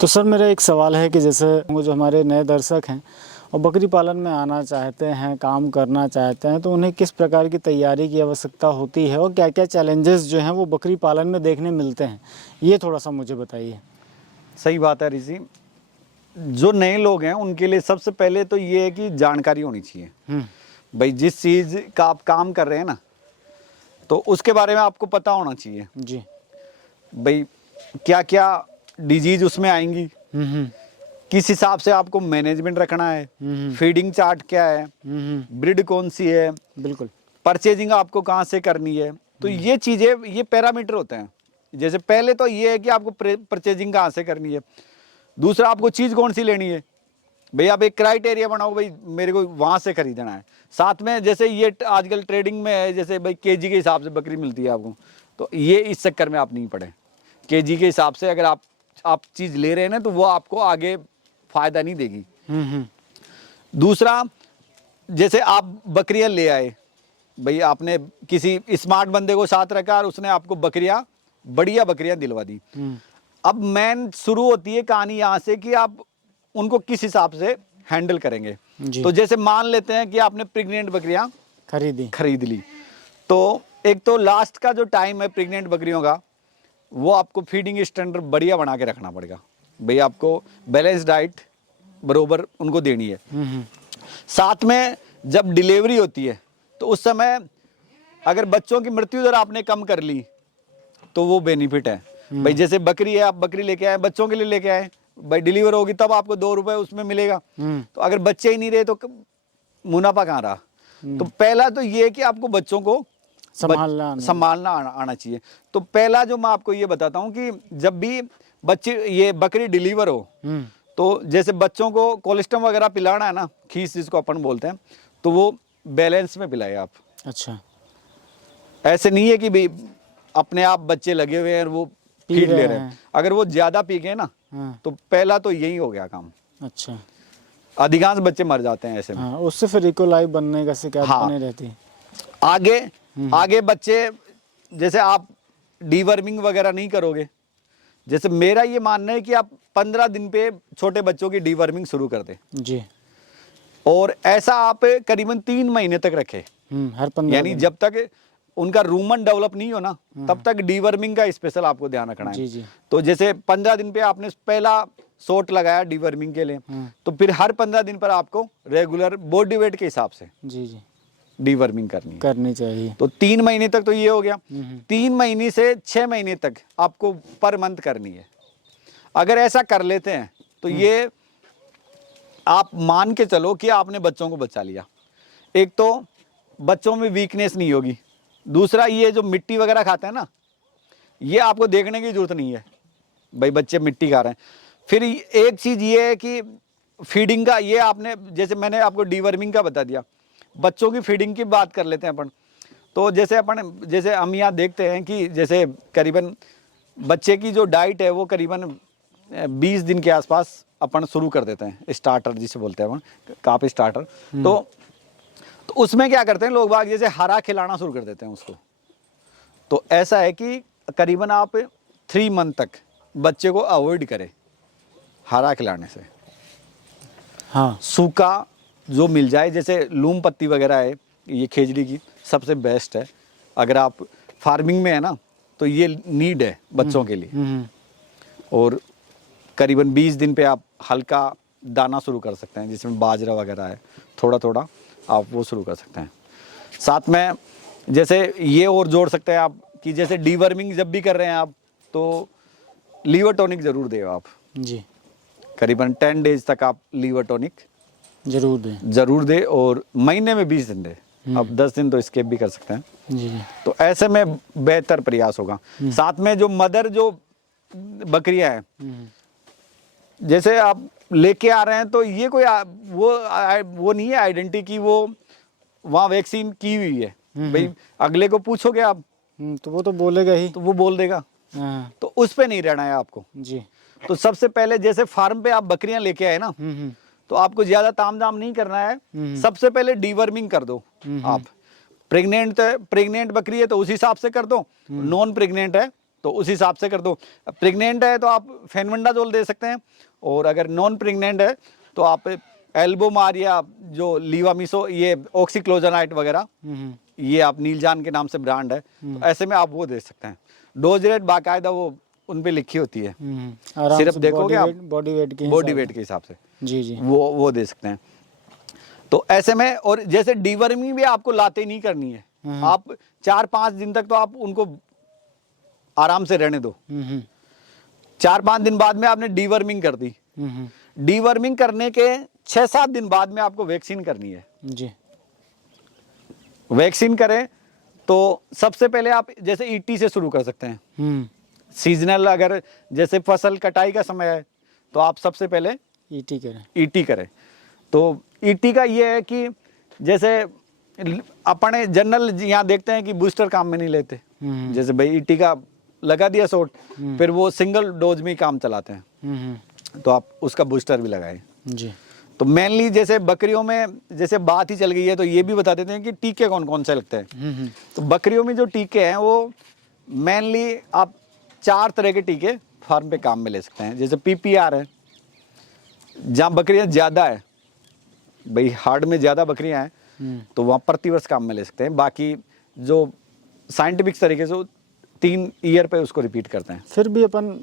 तो सर मेरा एक सवाल है कि जैसे वो जो हमारे नए दर्शक हैं और बकरी पालन में आना चाहते हैं, काम करना चाहते हैं, तो उन्हें किस प्रकार की तैयारी की आवश्यकता होती है और क्या क्या चैलेंजेस जो हैं वो बकरी पालन में देखने मिलते हैं, ये थोड़ा सा मुझे बताइए। सही बात है ऋषि। जो नए लोग हैं उनके लिए सबसे पहले तो ये है कि जानकारी होनी चाहिए। भाई जिस चीज़ का आप काम कर रहे हैं ना, तो उसके बारे में आपको पता होना चाहिए जी। भाई क्या क्या डिजीज उसमें आएंगी, किस हिसाब से आपको मैनेजमेंट रखना है, फीडिंग चार्ट क्या है, ब्रीड कौन सी है, बिल्कुल। परचेजिंग आपको कहाँ से करनी है। तो ये चीज़ें, ये पैरामीटर होते हैं। जैसे पहले तो ये है कि आपको परचेजिंग कहाँ से करनी है, दूसरा आपको चीज़ कौन सी लेनी है। भाई आप एक क्राइटेरिया बनाओ, भाई मेरे को वहाँ से खरीदना है। साथ में जैसे ये आजकल ट्रेडिंग में है, जैसे भाई केजी के हिसाब से बकरी मिलती है आपको, तो ये इस चक्कर में आप नहीं पड़े। केजी के हिसाब से अगर आप चीज़ ले रहे हैं ना, तो वो आपको आगे फायदा नहीं देगी। दूसरा, जैसे आप बकरियां ले आए, भाई आपने किसी स्मार्ट बंदे को साथ रखा और उसने आपको बकरियां, बढ़िया बकरियां दिलवा दी। अब मेन शुरू होती है कहानी यहाँ से कि आप उनको किस हिसाब से हैंडल करेंगे। तो जैसे मान लेते हैं कि आपने प्रेग्नेंट बकरियां खरीद ली, तो एक तो लास्ट का जो टाइम है प्रेग्नेंट बकरियों का, वो आपको फीडिंग स्टैंडर्ड बढ़िया बना के रखना पड़ेगा। भाई आपको बैलेंस डाइट बरोबर उनको देनी है। साथ में जब डिलीवरी होती है तो उस समय अगर बच्चों की मृत्यु दर आपने कम कर ली तो वो बेनिफिट है। भाई जैसे बकरी है, आप बकरी लेके आए, बच्चों के लिए लेके आए, भाई डिलीवर होगी तब आपको 2 रुपए उसमें मिलेगा। तो अगर बच्चे ही नहीं रहे तो मुनाफा कहाँ रहा। तो पहला तो ये है कि आपको बच्चों को संभालना आना चाहिए। तो पहला जो मैं आपको ये बताता हूँ कि जब भी बच्चे ये बकरी डिलीवर हो, तो जैसे बच्चों को कोलेस्ट्रॉम वगैरह पिलाना है ना, खीस जिसको अपन बोलते हैं, तो वो बैलेंस में पिलाए आप। अच्छा, ऐसे नहीं है कि भाई अपने आप बच्चे लगे हुए हैं और वो फीड ले रहे हैं। अगर वो ज्यादा पी गए ना, तो पहला तो यही हो गया काम। अच्छा, अधिकांश बच्चे मर जाते हैं ऐसे में। उससे फिर इकोलाई बनने का शिकायत बने रहती है। आगे बच्चे, जैसे आप डीवर्मिंग वगैरह नहीं करोगे, जैसे मेरा ये मानना है कि आप 15 दिन पे छोटे बच्चों की डीवर्मिंग शुरू कर दें जी, और ऐसा आप करीबन 3 महीने तक रखें। हर 15 यानी जब तक उनका रूमन डेवलप नहीं हो ना, तब तक डीवर्मिंग का स्पेशल आपको ध्यान रखना है। जी। तो जैसे 15 दिन पे आपने पहला शॉट लगाया डीवर्मिंग के लिए, तो फिर हर 15 दिन पर आपको रेगुलर बॉडी वेट के हिसाब से जी डीवर्मिंग करनी चाहिए। तो 3 महीने तक तो ये हो गया। 3 महीने से 6 महीने तक आपको पर मंथ करनी है। अगर ऐसा कर लेते हैं तो ये आप मान के चलो कि आपने बच्चों को बचा लिया। एक तो बच्चों में वीकनेस नहीं होगी, दूसरा ये जो मिट्टी वगैरह खाते हैं ना, ये आपको देखने की जरूरत नहीं है भाई बच्चे मिट्टी खा रहे हैं। फिर एक चीज़ ये है कि फीडिंग का, ये आपने, जैसे मैंने आपको डीवर्मिंग का बता दिया, बच्चों की फीडिंग की बात कर लेते हैं अपन। तो जैसे हम यहाँ देखते हैं कि जैसे करीबन बच्चे की जो डाइट है वो करीबन 20 दिन के आसपास अपन शुरू कर देते हैं, स्टार्टर जिसे बोलते हैं अपन, काप स्टार्टर। तो उसमें क्या करते हैं लोग बाग, जैसे हरा खिलाना शुरू कर देते हैं उसको। तो ऐसा है कि करीबन आप 3 मंथ तक बच्चे को अवॉइड करें हरा खिलाने से। हाँ, सूखा जो मिल जाए, जैसे लूम पत्ती वगैरह है, ये खेजड़ी की सबसे बेस्ट है। अगर आप फार्मिंग में है ना, तो ये नीड है बच्चों के लिए। और करीबन 20 दिन पे आप हल्का दाना शुरू कर सकते हैं, जिसमें बाजरा वगैरह है, थोड़ा थोड़ा आप वो शुरू कर सकते हैं। साथ में जैसे ये और जोड़ सकते हैं आप कि जैसे डीवर्मिंग जब भी कर रहे हैं आप, तो लीवर टॉनिक ज़रूर दें आप जी। करीबन 10 डेज तक आप लीवर टॉनिक ज़रूर दें, और महीने में 20 दिन दें। अब 10 दिन तो स्किप भी कर सकते हैं जी। तो ऐसे में बेहतर प्रयास होगा। साथ में जो मदर जो बकरियां हैं, जैसे आप लेके आ रहे हैं, तो ये कोई वो नहीं है आइडेंटिटी की वो वहाँ वैक्सीन की हुई है। भाई अगले को पूछोगे आप, तो वो तो बोलेगा ही, तो वो बोल देगा। तो उस पे नहीं रहना है आपको जी। तो सबसे पहले जैसे फार्म पे आप बकरियां लेके आए ना, तो आपको ज्यादा तामझाम नहीं करना है। सबसे पहले डीवर्मिंग कर दो आप। प्रेग्नेंट बकरी है तो उस हिसाब से कर दो, नॉन प्रेग्नेंट है तो उस हिसाब से कर दो। प्रेग्नेंट है तो आप फेनवंडाजोल दे सकते हैं, और अगर नॉन प्रेग्नेंट है तो आप एल्बोमार या जो लीवामिसो, ये ऑक्सीक्लोजनाइट वगैरह, ये आप नीलजान के नाम से ब्रांड है, तो ऐसे में आप वो दे सकते हैं। डोज रेट बाकायदा वो उन पे लिखी होती है, सिर्फ देखोगे आप बॉडी वेट के हिसाब से जी जी वो दे सकते हैं। तो ऐसे में, और जैसे डीवर्मिंग भी आपको लाते नहीं करनी है, आप 4-5 दिन तक तो आप उनको आराम से रहने दो। 4-5 दिन बाद में आपने डीवर्मिंग कर दी, डीवर्मिंग करने के 6-7 दिन बाद में आपको वैक्सीन करनी है जी। वैक्सीन करें तो सबसे पहले आप जैसे ईटी से शुरू कर सकते हैं। सीजनल, अगर जैसे फसल कटाई का समय है तो आप सबसे पहले ईटी करें। तो ईटी का ये है कि जैसे अपने जनरल यहाँ देखते हैं कि बूस्टर काम में नहीं लेते, जैसे भाई ईटी का लगा दिया शॉट, फिर वो सिंगल डोज में ही काम चलाते हैं, तो आप उसका बूस्टर भी लगाएं जी। तो मेनली जैसे बकरियों में जैसे बात ही चल गई है तो ये भी बता देते हैं कि टीके कौन कौन से लगते हैं। तो बकरियों में जो टीके हैं वो मेनली आप 4 तरह के टीके फार्म पे काम में ले सकते हैं। जैसे पीपीआर है, जहाँ बकरियां ज़्यादा है, भाई हार्ड में ज़्यादा बकरियां हैं तो वहाँ प्रतिवर्ष काम में ले सकते हैं। बाकी जो साइंटिफिक तरीके से 3 ईयर पे उसको रिपीट करते हैं। फिर भी अपन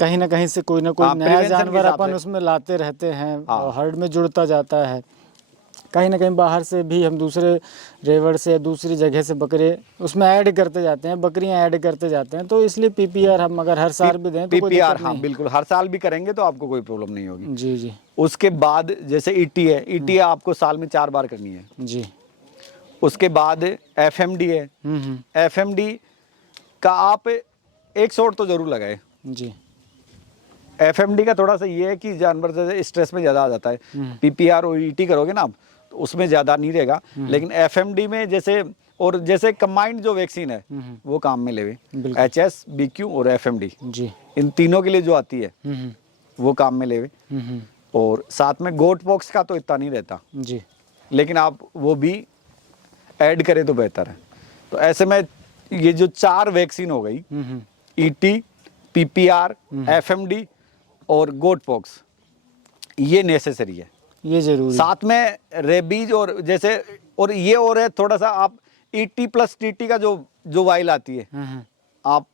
कहीं ना कहीं से कोई ना कोई नया जानवर अपन उसमें लाते रहते हैं, हर्ड में जुड़ता जाता है। कहीं ना कहीं बाहर से भी हम दूसरे रेवड़ से या दूसरी जगह से बकरे उसमें ऐड करते जाते हैं, बकरियां ऐड करते जाते हैं। तो इसलिए पीपीआर हम अगर हर साल भी दें तो कोई दिक्कत नहीं। बिल्कुल, हर साल भी करेंगे तो आपको कोई प्रॉब्लम नहीं होगी। जी जी। उसके बाद जैसे ईटी है, ईटी आपको साल में 4 बार करनी है जी। उसके बाद एफएमडी है, एफएमडी का आप 1 शॉट तो जरूर लगाए जी। एफएमडी का थोड़ा सा ये है कि जानवर जैसे स्ट्रेस में ज़्यादा आ जाता है। पीपीआर और ईटी करोगे ना आप तो उसमें ज़्यादा नहीं रहेगा, लेकिन एफएमडी में जैसे, और जैसे कंबाइंड जो वैक्सीन है वो काम में लेवे, एचएस, बीक्यू और एफएमडी जी, इन तीनों के लिए जो आती है वो काम में लेवे। और साथ में गोट पॉक्स का तो इतना नहीं रहता जी, लेकिन आप वो भी ऐड करें तो बेहतर है। तो ऐसे में ये जो 4 वैक्सीन हो गई, ईटी, पीपीआर, एफएमडी और गोट पॉक्स, ये नेसेसरी है, ये जरूरी। साथ में रेबीज और जैसे, और ये और है थोड़ा सा आप ईटी प्लस टीटी का जो वाइल आती है आप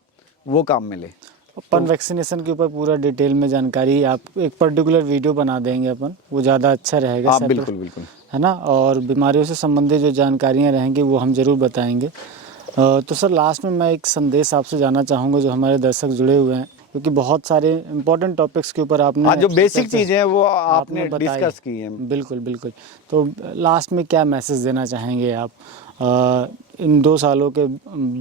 वो काम में ले। अपन वैक्सीनेशन के ऊपर पूरा डिटेल में जानकारी आप एक पर्टिकुलर वीडियो बना देंगे अपन, वो ज़्यादा अच्छा रहेगा। आप बिल्कुल बिल्कुल, है ना। और बीमारियों से संबंधित जो जानकारियाँ रहेंगी वो हम जरूर बताएंगे। तो सर लास्ट में मैं एक संदेश आपसे जानना चाहूँगा जो हमारे दर्शक जुड़े हुए हैं, क्योंकि बहुत सारे इंपॉर्टेंट टॉपिक्स के ऊपर आपने जो बेसिक चीज़ें हैं वो आपने डिस्कस की हैं। बिल्कुल बिल्कुल। तो लास्ट में क्या मैसेज देना चाहेंगे आप इन 2 सालों के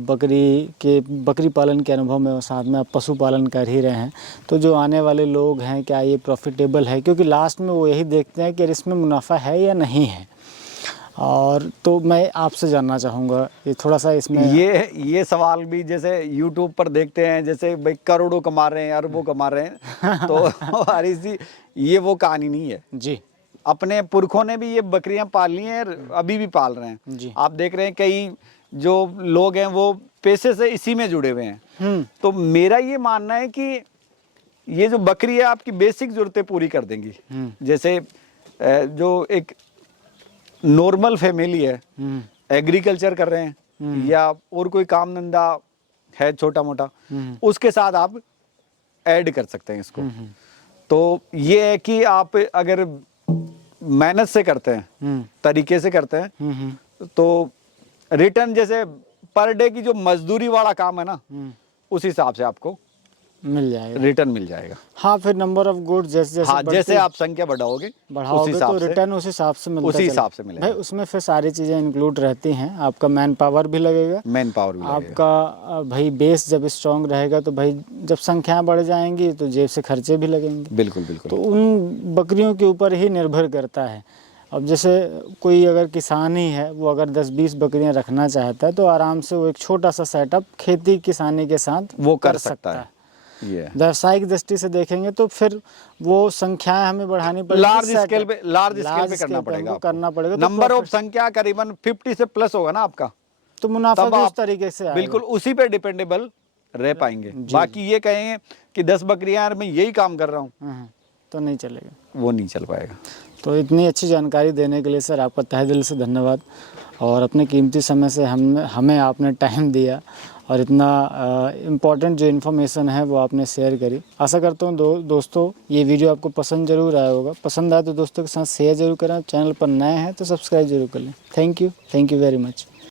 बकरी पालन के अनुभव में, और साथ में आप पशुपालन कर ही रहे हैं, तो जो आने वाले लोग हैं क्या ये प्रॉफिटेबल है? क्योंकि लास्ट में वो यही देखते हैं कि इसमें मुनाफा है या नहीं है। और तो मैं आपसे जानना चाहूँगा ये थोड़ा सा इसमें, ये सवाल भी जैसे यूट्यूब पर देखते हैं, जैसे भाई करोड़ों कमा रहे हैं, अरबों कमा रहे हैं तो हमारी सी ये वो कहानी नहीं है जी। अपने पुरखों ने भी ये बकरियां पाली हैं, अभी भी पाल रहे हैं जी। आप देख रहे हैं कई जो लोग हैं वो पैसे से इसी में जुड़े हुए हैं। तो मेरा ये मानना है कि ये जो बकरी है आपकी बेसिक जरूरतें पूरी कर देंगी। जैसे जो एक नॉर्मल फैमिली है, एग्रीकल्चर कर रहे हैं या और कोई काम धंधा है छोटा मोटा, उसके साथ आप ऐड कर सकते हैं इसको। तो ये है कि आप अगर मेहनत से करते हैं, तरीके से करते हैं, तो रिटर्न जैसे पर डे की जो मजदूरी वाला काम है ना, उस हिसाब से आपको मिल जाएगा, रिटर्न मिल जाएगा। हाँ, फिर नंबर ऑफ गुड्स जैसे आप संख्या बढ़ाओगे तो रिटर्न उस हिसाब से मिलता है, उसी हिसाब से मिलेगा। भाई उसमें फिर सारी चीज़ें इंक्लूड रहती हैं। आपका मैन पावर भी लगेगा, आपका भाई बेस जब स्ट्रांग रहेगा तो भाई जब संख्याएं बढ़ जाएंगी तो जेब से खर्चे भी लगेंगे। बिल्कुल बिल्कुल। तो उन बकरियों के ऊपर ही निर्भर करता है। अब जैसे कोई अगर किसान ही है, वो अगर 10-20 बकरियां रखना चाहता है तो आराम से वो एक छोटा सा सेटअप खेती किसानी के साथ वो कर सकता है। व्यावसायिक दृष्टि से देखेंगे तो फिर वो संख्याएं हमें बढ़ानी पड़ेगी, लार्ज स्केल पे करना पड़ेगा। नंबर ऑफ संख्या करीबन 50 से प्लस होगा ना आपका, तो मुनाफा भी उस तरीके से बिल्कुल उसी पे डिपेंडेबल रह पाएंगे। बाकी ये कहेंगे कि 10 बकरियां यार मैं यही काम कर रहा हूँ, तो नहीं चलेगा, वो नहीं चल पाएगा। तो इतनी अच्छी जानकारी देने के लिए सर आपका तहे दिल से धन्यवाद, और अपने कीमती समय से हमें आपने टाइम दिया और इतना इम्पोर्टेंट जो इन्फॉर्मेशन है वो आपने शेयर करी। आशा करता हूँ दोस्तों ये वीडियो आपको पसंद ज़रूर आया होगा। पसंद आए तो दोस्तों के साथ शेयर ज़रूर करें, चैनल पर नए हैं तो सब्सक्राइब जरूर कर लें। Thank you very much.